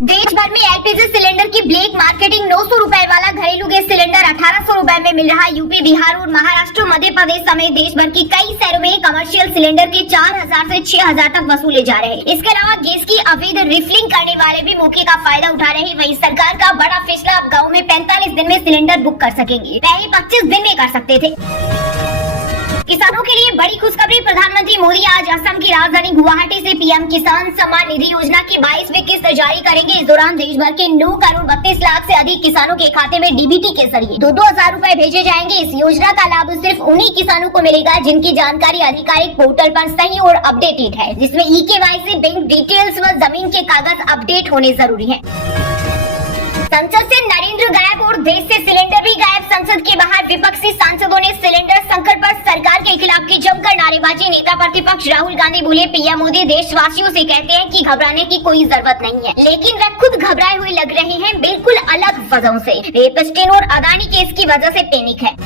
देश भर में एलपीजी सिलेंडर की ब्लैक मार्केटिंग 900 रुपए वाला घरेलू गैस सिलेंडर 1800 रुपए में मिल रहा है। यूपी, बिहार और महाराष्ट्र, मध्य प्रदेश समेत देश भर की कई शहरों में कमर्शियल सिलेंडर के 4000 से 6000 तक वसूले जा रहे हैं। इसके अलावा गैस की अवैध रिफिलिंग करने वाले भी मौके का फायदा उठा रहे हैं। वहीं सरकार का बड़ा फैसला, अब गाँव में 45 दिन में सिलेंडर बुक कर सकेंगे, पहले 25 दिन में कर सकते थे। किसानों के लिए बड़ी खुशखबरी, प्रधानमंत्री मोदी आज असम की राजधानी गुवाहाटी से पीएम किसान सम्मान निधि योजना की 22वीं किस्त जारी करेंगे। इस दौरान देश भर के 9 करोड़ 32 लाख से अधिक किसानों के खाते में डीबीटी के जरिए 2-2000 रुपए भेजे जाएंगे। इस योजना का लाभ सिर्फ उन्हीं किसानों को मिलेगा जिनकी जानकारी आधिकारिक पोर्टल पर सही और अपडेटेड है, जिसमें ई-केवाईसी, बैंक डिटेल्स व जमीन के कागज अपडेट होने जरूरी है। संसद से नरेंद्र गायब और देश से सिलेंडर भी गायब। संसद के बाहर विपक्षी सांसदों ने सिलेंडर संकट पर सरकार के खिलाफ की जमकर नारेबाजी। नेता प्रतिपक्ष राहुल गांधी बोले, पीएम मोदी देशवासियों से कहते हैं कि घबराने की कोई जरूरत नहीं है, लेकिन वे खुद घबराए हुए लग रहे हैं, बिल्कुल अलग वजहों से। रेपस्टेन और अदानी केस की वजह से पैनिक है।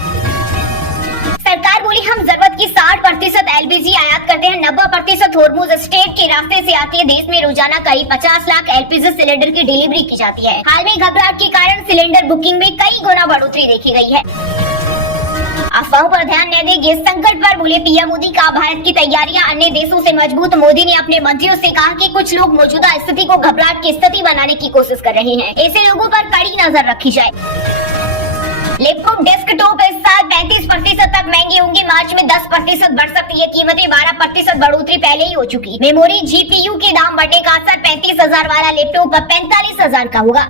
सरकार बोली, हम जरूरत की 60% एलपीजी आयात करते हैं, 90% हॉर्मुज स्ट्रेट के रास्ते से आती है। देश में रोजाना करीब 50 लाख एलपीजी सिलेंडर की डिलीवरी की जाती है। हाल में घबराहट के कारण सिलेंडर बुकिंग में कई गुना बढ़ोतरी देखी गई है। अफवाहों पर ध्यान न दें, गैस संकट पर बोले पीएम मोदी का भारत की तैयारियां अन्य देशों से मजबूत। मोदी ने अपने मंत्रियों से कहा कि कुछ लोग मौजूदा स्थिति को घबराहट की स्थिति बनाने की कोशिश कर रहे हैं, ऐसे लोगों पर कड़ी नजर रखी जाए। लैपटॉप डेस्कटॉप इस साल 35% तक महंगे होंगे। मार्च में 10% बढ़ सकती है कीमतें, 12% बढ़ोतरी पहले ही हो चुकी। मेमोरी, जीपीयू के दाम बढ़ने का असर 35,000 वाला लैपटॉप अब 45,000 का होगा।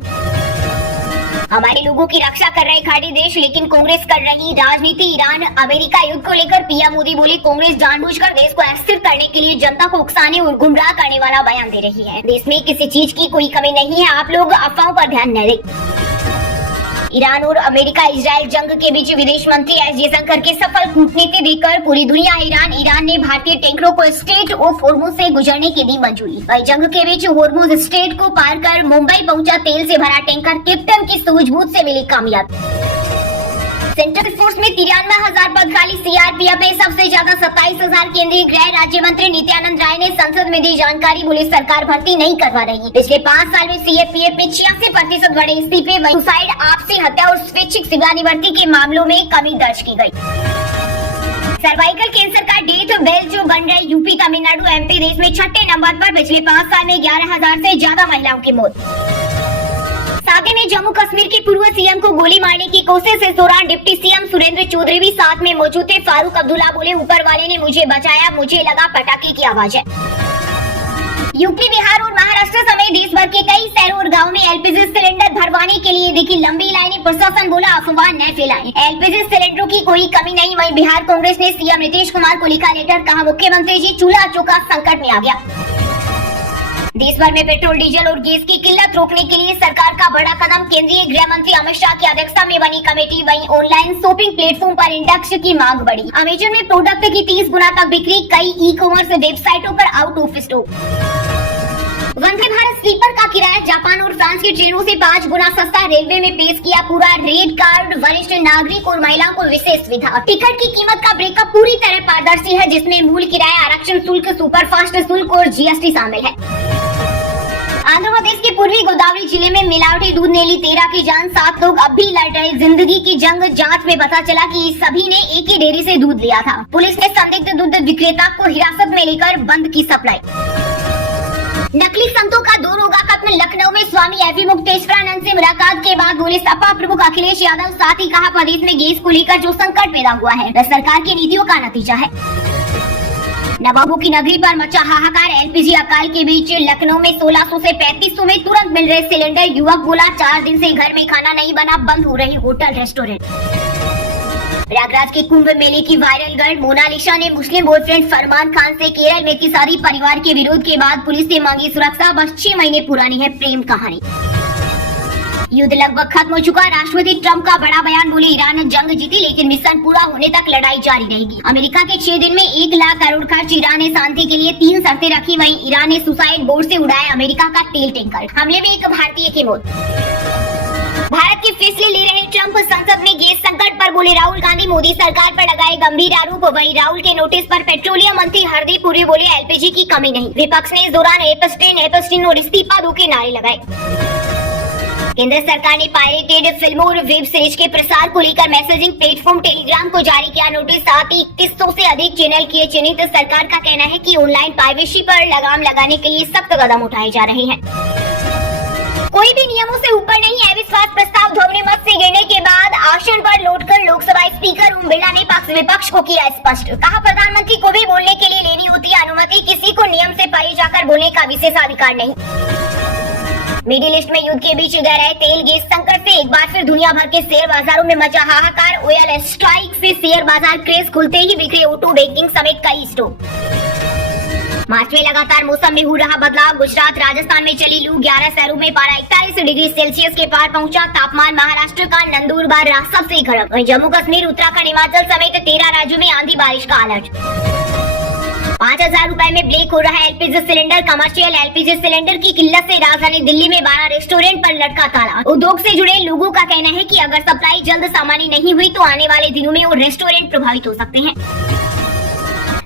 हमारे लोगों की रक्षा कर रहे खाड़ी देश, लेकिन कांग्रेस कर रही राजनीति। ईरान अमेरिका युद्ध को लेकर पीएम मोदी बोले, कांग्रेस जानबूझकर देश को अस्थिर करने के लिए जनता को उकसाने और गुमराह करने वाला बयान दे रही है। देश में किसी चीज की कोई कमी नहीं है, आप लोग अफवाहों पर ध्यान न दें। ईरान और अमेरिका इजराइल जंग के बीच विदेश मंत्री एस जयशंकर की सफल कूटनीति देखकर पूरी दुनिया हैरान। ईरान ने भारतीय टैंकरों को स्ट्रेट ऑफ हॉर्मुज से गुजरने की दी मंजूरी। वही जंग के बीच हॉर्मुज स्ट्रेट को पार कर मुंबई पहुंचा तेल से भरा टैंकर, कैप्टन की सूझबूझ से मिली कामयाबी। सेंट्रल फोर्स में 93,000 पद खाली। सीआरपीएफ में सबसे ज्यादा 27,000। केंद्रीय गृह राज्य मंत्री नित्यानंद राय ने संसद में दी जानकारी, बोले सरकार भर्ती नहीं करवा रही। पिछले 5 साल में सीआरपीएफ में 86% बढ़े इस्तीफे। सुसाइड, आपसी हत्या और स्वैच्छिक सेवानिवृत्ति के मामलों में कमी दर्ज की गई। सर्वाइकल कैंसर का डेथ बेल जो बन रहा है यूपी, तमिलनाडु, एमपी, देश में 6ठे नंबर पर। पिछले 5 साल में 11,000 से ज्यादा महिलाओं की मौत। साथ में जम्मू कश्मीर के पूर्व सीएम को गोली मारने की कोशिश। इस दौरान डिप्टी सीएम सुरेंद्र चौधरी भी साथ में मौजूद थे। फारूक अब्दुल्ला बोले, ऊपर वाले ने मुझे बचाया, मुझे लगा पटाखे की आवाज है। यूपी, बिहार और महाराष्ट्र समेत देश भर के कई शहरों और गाँव में एलपीजी सिलेंडर भरवाने के लिए दिखी लंबी लाइनें। प्रशासन बोला, अफवाह न फैलाएं, एलपीजी सिलेंडरों की कोई कमी नहीं। वहीं बिहार कांग्रेस ने सीएम नीतीश कुमार को लिखा लेटर, कहा मुख्यमंत्री जी चूल्हा चौका संकट में आ गया। देश भर में पेट्रोल, डीजल और गैस की किल्लत रोकने के लिए सरकार का बड़ा कदम। केंद्रीय गृह मंत्री अमित शाह की अध्यक्षता में बनी कमेटी। वहीं ऑनलाइन शॉपिंग प्लेटफॉर्म पर इंडेक्स की मांग बढ़ी। अमेजन में प्रोडक्ट की 30 गुना तक बिक्री। कई ई कॉमर्स वेबसाइटों पर out of stock. Vande Bharat sleeper का किराया जापान और फ्रांस की ट्रेनों से 5 गुना सस्ता। रेलवे में पेश किया पूरा रेड कार्ड। वरिष्ठ नागरिक और महिलाओं को विशेष सुविधा। टिकट की कीमत का ब्रेकअप पूरी तरह पारदर्शी है, जिसमें मूल किराया, आरक्षण शुल्क, सुपरफास्ट शुल्क और जीएसटी शामिल है। आंध्र प्रदेश के पूर्वी गोदावरी जिले में मिलावटी दूध ने ली 13 की जान। 7 लोग अब भी लड़ रहे जिंदगी की जंग। जांच में पता चला कि सभी ने एक ही डेयरी से दूध लिया था। पुलिस ने संदिग्ध दूध विक्रेता को हिरासत में लेकर बंद की सप्लाई। नकली संतों का 2 रोगा खत्म। लखनऊ में स्वामी अभिमुक्तेश्वरानंद से मुलाकात के बाद बोले सपा प्रमुख अखिलेश यादव। साथ ही कहा, प्रदेश में गैस को लेकर जो संकट पैदा हुआ है वह सरकार की नीतियों का नतीजा है। नवाबों की नगरी पर मचा हाहाकार। एलपीजी अकाल के बीच लखनऊ में 1600 से 3500 में तुरंत मिल रहे सिलेंडर। युवक बोला, 4 दिन से घर में खाना नहीं बना, बंद हो रही होटल रेस्टोरेंट। प्रयागराज के कुंभ मेले की वायरल गर्ल मोनालिसा ने मुस्लिम बॉयफ्रेंड फरमान खान से केरल में की शादी। परिवार के विरोध के बाद पुलिस से मांगी सुरक्षा। बस 6 महीने पुरानी है प्रेम कहानी। युद्ध लगभग खत्म हो चुका। राष्ट्रपति ट्रंप का बड़ा बयान, बोले ईरान जंग जीती, लेकिन मिशन पूरा होने तक लड़ाई जारी रहेगी। अमेरिका के 6 दिन में 1 लाख करोड़ खर्च। ईरान ने शांति के लिए 3 शर्तें रखी। वहीं ईरान ने सुसाइड बोर्ड से उड़ाया अमेरिका का तेल टैंकर। हमले में एक भारतीय की मौत। भारत के फैसले ले रहे ट्रंप, संसद में गैस संकट पर बोले राहुल गांधी, मोदी सरकार पर लगाए गंभीर आरोप। वहीं राहुल के नोटिस पर पेट्रोलियम मंत्री हरदीप पुरी बोले एलपीजी की कमी नहीं। विपक्ष ने इस दौरान एपस्टीन और इस्तीफा दो के नारे लगाए। केंद्र सरकार ने पायरेटेड फिल्मों और वेब सीरीज के प्रसार को लेकर मैसेजिंग प्लेटफॉर्म टेलीग्राम को जारी किया नोटिस। साथ ही 3100 से अधिक चैनल किए चिन्हित। सरकार का कहना है कि ऑनलाइन पायरेसी पर लगाम लगाने के लिए सख्त कदम उठाए जा रहे हैं। कोई भी नियमों से ऊपर नहीं। अविश्वास प्रस्ताव ध्वनिमत से गिरने के बाद आसन पर लौटकर लोकसभा स्पीकर ओम बिरला ने पक्ष विपक्ष को किया स्पष्ट। कहा, प्रधानमंत्री को भी बोलने के लिए लेनी होती है अनुमति, किसी को नियम से परे जाकर बोलने का विशेषाधिकार नहीं। मिडिल ईस्ट में युद्ध के बीच गहराए तेल गैस संकट से एक बार फिर दुनिया भर के शेयर बाजारों में मचा हाहाकार। ऑयल स्ट्राइक से शेयर बाजार क्रेज खुलते ही बिखरे ऑटो, बैंकिंग समेत कई स्टॉक। मार्च में लगातार मौसम में हो रहा बदलाव। गुजरात, राजस्थान में चली लू। 11 शहरों में पारा 41 डिग्री सेल्सियस के पार पहुंचा। तापमान महाराष्ट्र का नंदुरबार रहा सबसे गर्म। वहीं जम्मू कश्मीर, उत्तराखंड, हिमाचल समेत 13 राज्यों में आंधी बारिश का अलर्ट। 5000 रुपए में ब्लैक हो रहा है LPG cylinder. Commercial LPG cylinder की किल्लत से राजधानी दिल्ली में 12 रेस्टोरेंट पर लटका ताला। उद्योग से जुड़े लोगों का कहना है कि अगर सप्लाई जल्द सामान्य नहीं हुई तो आने वाले दिनों में वो रेस्टोरेंट प्रभावित हो सकते हैं।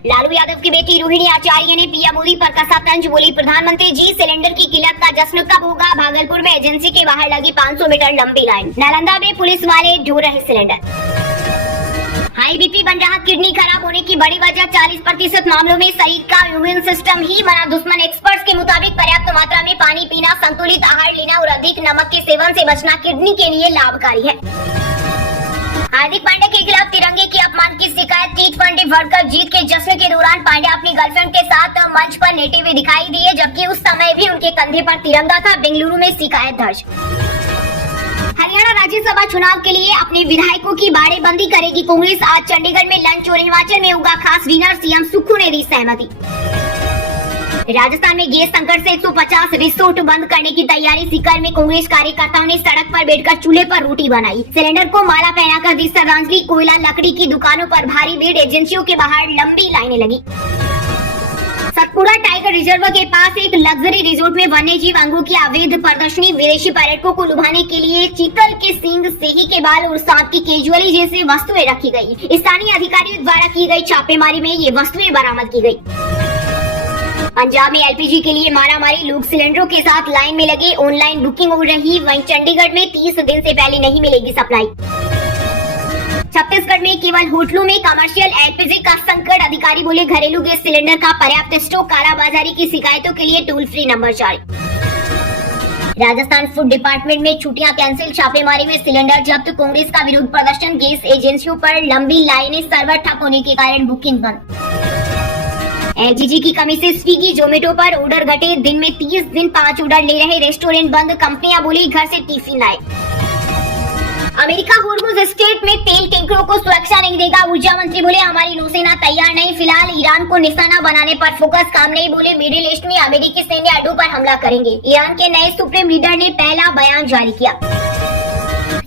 लालू यादव की बेटी रोहिणी आचार्य ने पीएम मोदी पर कसा तंज। बोली, प्रधानमंत्री जी, सिलेंडर की किल्लत का जश्न कब होगा? भागलपुर में एजेंसी के बाहर लगी 500 मीटर लंबी लाइन। नालंदा में पुलिस वाले ढो रहे सिलेंडर। हाई बीपी बन रहा किडनी खराब होने की बड़ी वजह। 40% मामलों में शरीर का इम्यून सिस्टम ही बना दुश्मन। एक्सपर्ट्स के मुताबिक पर्याप्त मात्रा में पानी पीना, संतुलित आहार लेना और अधिक नमक के सेवन से बचना किडनी के लिए लाभकारी है। हार्दिक पांड्या के खिलाफ तिरंगे के अपमान की शिकायत। T20 वर्ल्ड कप जीत के जश्न के दौरान पांड्या अपनी गर्लफ्रेंड के साथ मंच पर लेटे हुए दिखाई दिए, जबकि उस समय भी उनके कंधे पर तिरंगा था। बेंगलुरु में शिकायत दर्ज। हरियाणा राज्यसभा चुनाव के लिए अपने विधायकों की बाड़ेबंदी करेगी कांग्रेस। आज चंडीगढ़ में लंच और हिमाचल में होगा खास डिनर। सीएम सुक्खू ने दी सहमति। राजस्थान में गैस संकट से 150 रिसोर्ट बंद करने की तैयारी। सीकर में कांग्रेस कार्यकर्ताओं ने सड़क पर बैठकर चूल्हे पर रोटी बनाई। सिलेंडर को माला पहनाकर दी श्रद्धांजलि। कोयला लकड़ी की दुकानों पर भारी भीड़। एजेंसियों के बाहर लंबी लाइनें लगी। सतपुड़ा टाइगर रिजर्व के पास एक लग्जरी रिजोर्ट में वन्यजीव अंगों की अवैध प्रदर्शनी। विदेशी पर्यटकों को लुभाने के लिए चीतल के सींग, सेही के बाल और सांप की केजुअली जैसी वस्तुएं रखी गई। स्थानीय अधिकारियों द्वारा की गई छापेमारी में ये वस्तुएं बरामद की गई। पंजाब में एलपीजी के लिए मारामारी। लोग सिलेंडरों के साथ लाइन में लगे। ऑनलाइन बुकिंग हो रही। वहीं चंडीगढ़ में 30 दिन से पहले नहीं मिलेगी सप्लाई। छत्तीसगढ़ में केवल होटलों में कमर्शियल एलपीजी का संकट। अधिकारी बोले, घरेलू गैस सिलेंडर का पर्याप्त स्टॉक। कालाबाजारी की शिकायतों के लिए टोल फ्री नंबर जारी। राजस्थान फूड डिपार्टमेंट में छुट्टियां कैंसिल। छापेमारी में सिलेंडर जब्त। कांग्रेस का विरोध प्रदर्शन। गैस एजेंसियों पर लंबी लाइनें। सर्वर ठप होने के कारण बुकिंग बंद। एलपीजी की कमी से स्विगी, जोमेटो पर ऑर्डर घटे। दिन में 30 दिन 5 ऑर्डर ले रहे रेस्टोरेंट बंद। कंपनियां बोली, घर से टिफिन लाए। अमेरिका होर्मुज स्ट्रेट में तेल टैंकरों को सुरक्षा नहीं देगा। ऊर्जा मंत्री बोले, हमारी नौसेना तैयार नहीं। फिलहाल ईरान को निशाना बनाने पर फोकस। काम नहीं। बोले, मिडिल ईस्ट में अमेरिकी सैन्य अड्डों पर हमला करेंगे। ईरान के नए सुप्रीम लीडर ने पहला बयान जारी किया।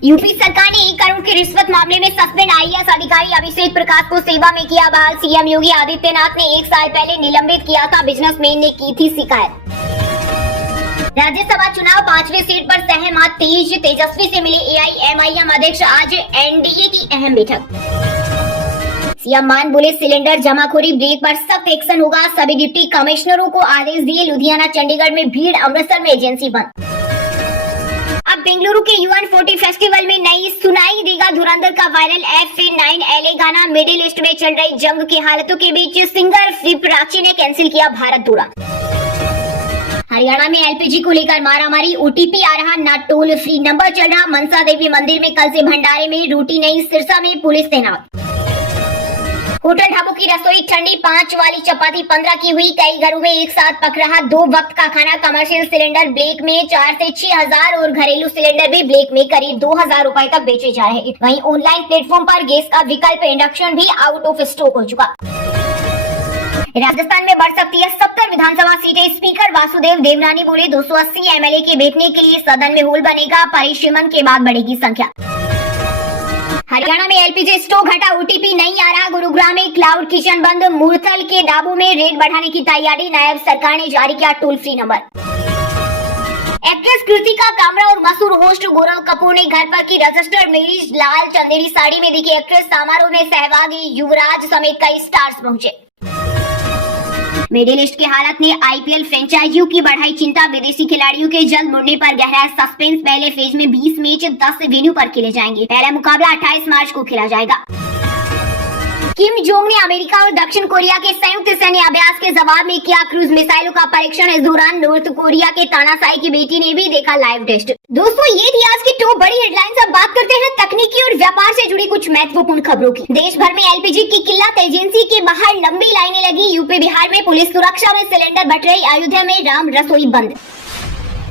यूपी सरकार ने 1 करोड़ की रिश्वत मामले में सस्पेंड आईएएस अधिकारी अभिषेक प्रकाश को सेवा में किया बहाल। सीएम योगी आदित्यनाथ ने 1 साल पहले निलंबित किया था। बिजनेसमैन ने की थी शिकायत। राज्यसभा चुनाव 5वें सीट पर सहमत। तेजस्वी से मिले एआईएमआईएम अध्यक्ष। आज एनडीए की अहम बैठक। सीएम मान बोले, सिलेंडर जमाखोरी ब्रेक पर सख्त एक्शन होगा। सभी डिप्टी कमिश्नरों को आदेश दिए। लुधियाना, चंडीगढ़ में भीड़। अमृतसर में एजेंसी बंद। अब बेंगलुरु के UN40 फेस्टिवल में नई सुनाई देगा धुरंधर का वायरल F9 LA गाना। मिडिल ईस्ट में चल रही जंग की हालतों के बीच सिंगर विपराची ने कैंसिल किया भारत दौरा। हरियाणा में एलपीजी को लेकर मारामारी। ओटीपी आ रहा ना, टोल फ्री नंबर चल रहा। मनसा देवी मंदिर में कल से भंडारे में रोटी नहीं। सिरसा में पुलिस तैनात। होटल ढाबों की रसोई ठंडी। 5 वाली चपाती 15 की हुई। कई घरों में एक साथ पक रहा 2 वक्त का खाना। कमर्शियल सिलेंडर ब्लैक में 4 से 6 हजार और घरेलू सिलेंडर भी ब्लैक में करीब 2000 रुपए तक बेचे जा रहे हैं। वहीं ऑनलाइन प्लेटफॉर्म पर गैस का विकल्प इंडक्शन भी आउट ऑफ स्टॉक हो चुका। राजस्थान में बढ़ सकती है 70 विधानसभा सीटें। स्पीकर वासुदेव देवनानी बोले, 280 एमएलए के बैठने के लिए सदन में होल बनेगा। परिसीमन के बाद बढ़ेगी संख्या। हरियाणा में एलपीजी स्टॉक घटा। ओटीपी नहीं आ रहा। गुरुग्राम में क्लाउड किचन बंद। मुरथल के ढाबों में रेट बढ़ाने की तैयारी। नायब सरकार ने जारी किया toll free number. Actress Kritika Kamra और मशहूर होस्ट गौरव कपूर ने घर पर की रजिस्टर्ड मैरिज। लाल चंदेरी साड़ी में दिखी एक्ट्रेस। समारोह में सहभागी युवराज समेत कई स्टार्स पहुंचे। मिडिल ईस्ट की हालत ने आईपीएल फ्रेंचाइजियों की बढ़ाई चिंता। विदेशी खिलाड़ियों के जल्द मुड़ने पर गहरा सस्पेंस। पहले फेज में 20 मैच 10 वेन्यू पर खेले जाएंगे। पहला मुकाबला 28 मार्च को खेला जाएगा। किम जोंग ने अमेरिका और दक्षिण कोरिया के संयुक्त सैन्य अभ्यास के जवाब में किया क्रूज मिसाइलों का परीक्षण। इस दौरान नॉर्थ कोरिया के तानाशाही की बेटी ने भी देखा लाइव टेस्ट। दोस्तों, ये थी आज की टॉप बड़ी हेडलाइंस। अब बात करते हैं तकनीकी और व्यापार से जुड़ी कुछ महत्वपूर्ण खबरों की। देश भर में एलपीजी की किल्लत। एजेंसी के बाहर लंबी लाइनें लगी। यूपी बिहार में पुलिस सुरक्षा में सिलेंडर बट रही। अयोध्या में राम रसोई बंद।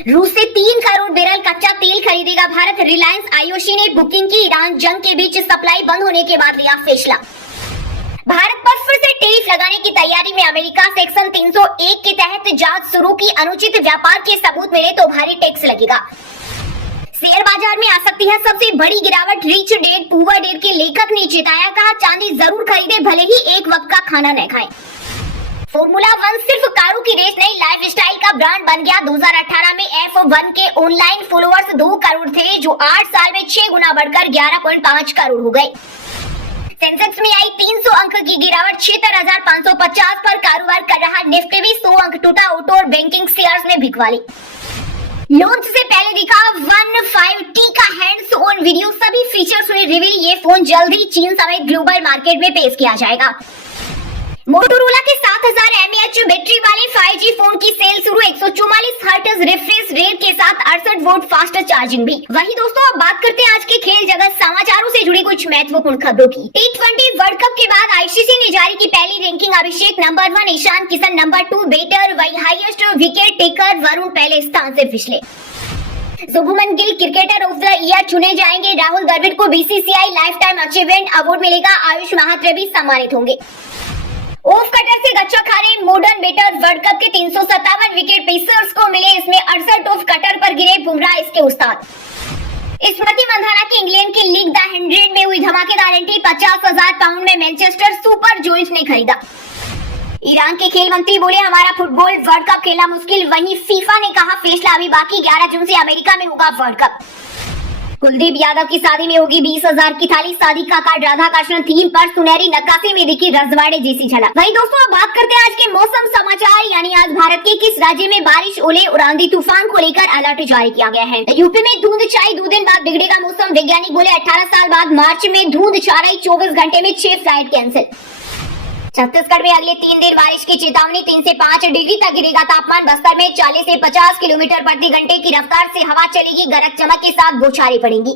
रूस से 3 करोड़ बैरल कच्चा तेल खरीदेगा भारत। रिलायंस आईओसी ने बुकिंग की। ईरान जंग के बीच सप्लाई बंद होने के बाद लिया फैसला। भारत पर फिर से टैरिफ लगाने की तैयारी में अमेरिका। सेक्शन 301 के तहत जांच शुरू की। अनुचित व्यापार के सबूत मिले तो भारी टैक्स लगेगा। शेयर बाजार में आ सकती है सबसे बड़ी गिरावट। रिच डैड पुअर डैड के लेखक ने चेताया, कहा चांदी जरूर खरीदे भले ही एक वक्त का खाना न खाएं। फॉर्मूला 1 सिर्फ कारों की रेस नहीं, लाइफस्टाइल का ब्रांड बन गया। 2018 में F1 के ऑनलाइन फॉलोअर्स 2 करोड़ थे, जो 8 साल में 6 गुना बढ़कर 11.5 करोड़ हो गए। सेंसेक्स में आई 300 अंक की गिरावट। 76,550 पर कारोबार कर रहा। निफ्टी भी 100 अंक टूटा। ऑटो और बैंकिंग शेयर्स ने बिकवा ली। लॉन्च से पहले दिखा One 5T का हैंड्स ऑन वीडियो। सभी फीचर्स हुए रिवील। ये फोन जल्द ही चीन समेत ग्लोबल मार्केट में पेश किया जाएगा। मोटोरोला के 7000 mAh बैटरी वाले 5G फोन की सेल शुरू। 144 हर्ट्ज रिफ्रेश रेट के साथ 68 वोल्ट फास्ट चार्जिंग भी। वही दोस्तों, अब बात करते हैं आज के खेल जगत समाचारों से जुड़ी कुछ महत्वपूर्ण खबरों की। T20 वर्ल्ड कप के बाद आईसीसी ने जारी की पहली ranking. Abhishek number 1, Ishan Kishan number 2 batter. वही हाईएस्ट विकेट टेकर वरुण पहले स्थान से फिसले। Shubman Gill cricketer of the year चुने जाएंगे। राहुल द्रविड़ को BCCI lifetime achievement award मिलेगा। आयुष महात्रे भी सम्मानित होंगे। ऑफ कटर से गच्चा खाने मॉडर्न बैटर। वर्ल्ड कप के 357 विकेट पेसर्स को मिले। इसमें 68 ऑफ कटर पर गिरे बुमराह, इसके उस्ताद। स्मृति मंधाना की इंग्लैंड की लीग द 100 में हुई धमाकेदार एंट्री। 50,000 पाउंड में मैनचेस्टर सुपर जॉयंट्स ने खरीदा। ईरान के खेल मंत्री बोले, हमारा फुटबॉल वर्ल्ड कप खेलना मुश्किल। वहीं फीफा ने कहा फैसला अभी बाकी। 11 जून से अमेरिका में होगा वर्ल्ड कप। कुलदीप यादव की शादी में होगी 20,000 की थाली। शादी का कार्ड राधा कृष्ण थीम पर सुनहरी नक्काशी में दिखी रजवाड़े जैसी झलक। वही दोस्तों, अब बात करते हैं आज के मौसम समाचार। यानी आज भारत के किस राज्य में बारिश, ओले और आंधी तूफान को लेकर अलर्ट जारी किया गया है। यूपी में धुंध छाई। 2 दिन बाद बिगड़ेगा मौसम। वैज्ञानिक बोले 18 साल बाद मार्च में धुंध छा रही। 24 घंटे में 6 फ्लाइट कैंसिल। छत्तीसगढ़ में अगले 3 दिन बारिश की चेतावनी। 3 से 5 डिग्री तक गिरेगा तापमान। बस्तर में 40 से 50 किलोमीटर प्रति घंटे की रफ्तार से हवा चलेगी। गरज चमक के साथ बौछारें पड़ेंगी।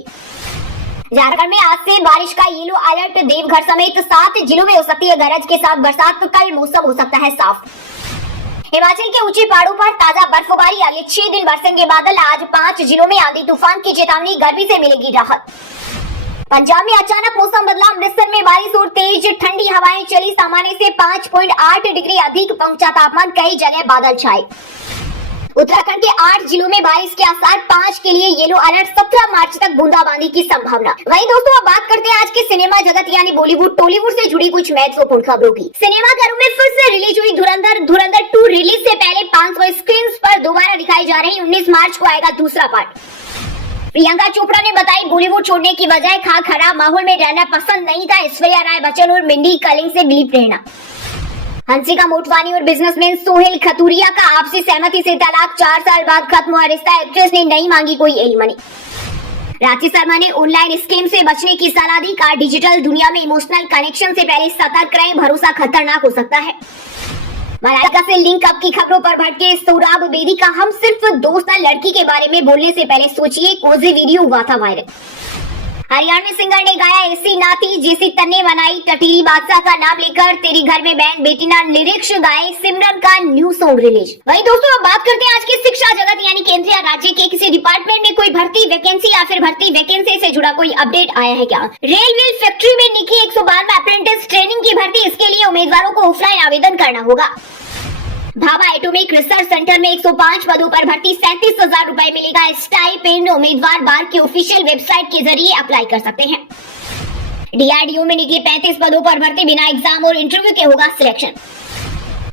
झारखंड में आज से बारिश का येलो अलर्ट। देवघर समेत 7 जिलों में हो सकती है गरज के साथ बरसात। तो कल मौसम हो सकता है साफ। हिमाचल के ऊंचे पहाड़ों पर ताजा बर्फबारी। अगले 6 दिन बरसेंगे बादल। आज 5 जिलों में आंधी तूफान की चेतावनी। गर्मी से मिलेगी राहत। पंजाब में अचानक मौसम बदला। अमृतसर में बारिश और तेज ठंडी हवाएं चली। सामान्य से 5.8 डिग्री अधिक पहुंचा तापमान। कई जगह बादल छाए। उत्तराखंड के 8 जिलों में बारिश के आसार। 5 के लिए येलो अलर्ट। 17 मार्च तक बूंदाबांदी की संभावना। वहीं दोस्तों, अब बात करते हैं आज के सिनेमा जगत यानी बॉलीवुड टॉलीवुड से जुड़ी कुछ महत्वपूर्ण खबरों की। सिनेमा घरों में फिर से रिलीज हुई धुरंधर 2 रिलीज से पहले 500 स्क्रीन पर दोबारा दिखाई जा रही। 19 मार्च को आएगा दूसरा पार्ट। प्रियंका चोपड़ा ने बताई बॉलीवुड छोड़ने की वजह खराब माहौल में रहना पसंद नहीं था। ऐश्वर्या राय बच्चन और मिंडी कलिंग से मिली प्रेरणा। हंसिका मोटवानी और बिजनेसमैन सोहेल खतूरिया का आपसी सहमति से तलाक। 4 साल बाद खत्म हुआ रिश्ता। एक्ट्रेस ने नहीं मांगी कोई एलिमनी। रांची शर्मा ने ऑनलाइन स्कैम से बचने की सलाह दी। कहा डिजिटल दुनिया में इमोशनल कनेक्शन से पहले सतर्क रहें। भरोसा खतरनाक हो सकता है। मलाइका से लिंक अप की खबरों पर भटके सौरभ बेदी का हम सिर्फ दोस्त हैं। लड़की के बारे में बोलने से पहले सोचिए। कोजी वीडियो हुआ था वायरल। हरियाणवी सिंगर ने गाया ऐसी नाती जैसी तन्ने बनाई। टटीरी बादशाह का नाम लेकर तेरी घर में बैंड बेटीना लिरिक्स गाए। सिमरन का न्यू सॉन्ग रिलीज। वही दोस्तों, अब बात करते हैं आज की शिक्षा जगत यानी केंद्र या राज्य के किसी डिपार्टमेंट में कोई भर्ती वैकेंसी या फिर भर्ती वैकेंसी से जुड़ा कोई अपडेट आया है क्या। रेलवे फैक्ट्री में निकी 192 अप्रेंटिस ट्रेनिंग की भर्ती। इसके लिए उम्मीदवारों को ऑफलाइन आवेदन करना होगा। भाभा एटॉमिक रिसर्च सेंटर में 105 पदों पर भर्ती। 37,000 रुपए मिलेगा स्टाइपेंड। उम्मीदवार बार की ऑफिशियल वेबसाइट के जरिए अप्लाई कर सकते हैं। डीआरडीओ में निकली 35 पदों पर भर्ती। बिना एग्जाम और इंटरव्यू के होगा सिलेक्शन।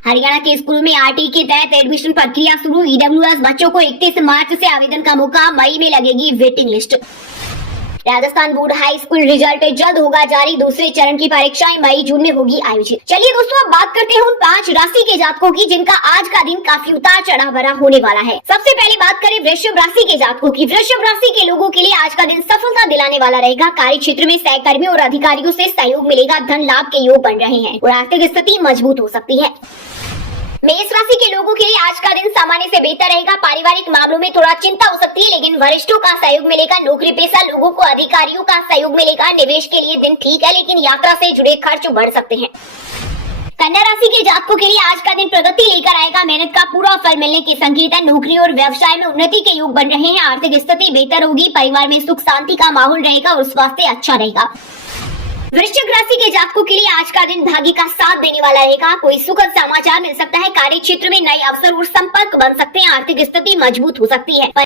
हरियाणा के स्कूलों में आरटी के तहत एडमिशन प्रक्रिया शुरू। ईडब्ल्यूएस बच्चों को 31 मार्च से आवेदन का मौका, मई में लगेगी waiting list. Rajasthan board high school result जल्द होगा जारी। दूसरे चरण की परीक्षाएं मई जून में होगी आयोजित। चलिए दोस्तों, अब बात करते हैं उन 5 राशि के जातकों की जिनका आज का दिन काफी उतार चढ़ाव भरा होने वाला है। सबसे पहले बात करें वृषभ राशि के जातकों की। वृषभ राशि के लोगों के लिए आज का दिन सफलता दिलाने वाला रहेगा। कार्य क्षेत्र में सहकर्मियों और अधिकारियों से सहयोग मिलेगा। धन लाभ के योग बन रहे हैं और आर्थिक स्थिति मजबूत हो सकती है। मेष राशि के लोगों के लिए आज का दिन सामान्य से बेहतर रहेगा। पारिवारिक मामलों में थोड़ा चिंता हो सकती है, लेकिन वरिष्ठों का सहयोग मिलेगा। नौकरी पेशा लोगों को अधिकारियों का सहयोग मिलेगा। निवेश के लिए दिन ठीक है, लेकिन यात्रा से जुड़े खर्च बढ़ सकते हैं। कन्या राशि के जातकों के लिए आज का दिन प्रगति लेकर आएगा। मेहनत का पूरा फल मिलने के संकेत है। नौकरी और व्यवसाय में उन्नति के योग बन रहे हैं। आर्थिक स्थिति बेहतर होगी। परिवार में सुख शांति का माहौल रहेगा और स्वास्थ्य अच्छा रहेगा। वृश्चिक राशि के जातकों के लिए आज का दिन भाग्य का साथ देने वाला रहेगा। कोई सुखद समाचार मिल सकता है। कार्य क्षेत्र में नए अवसर और संपर्क बन सकते हैं। आर्थिक स्थिति मजबूत हो सकती है।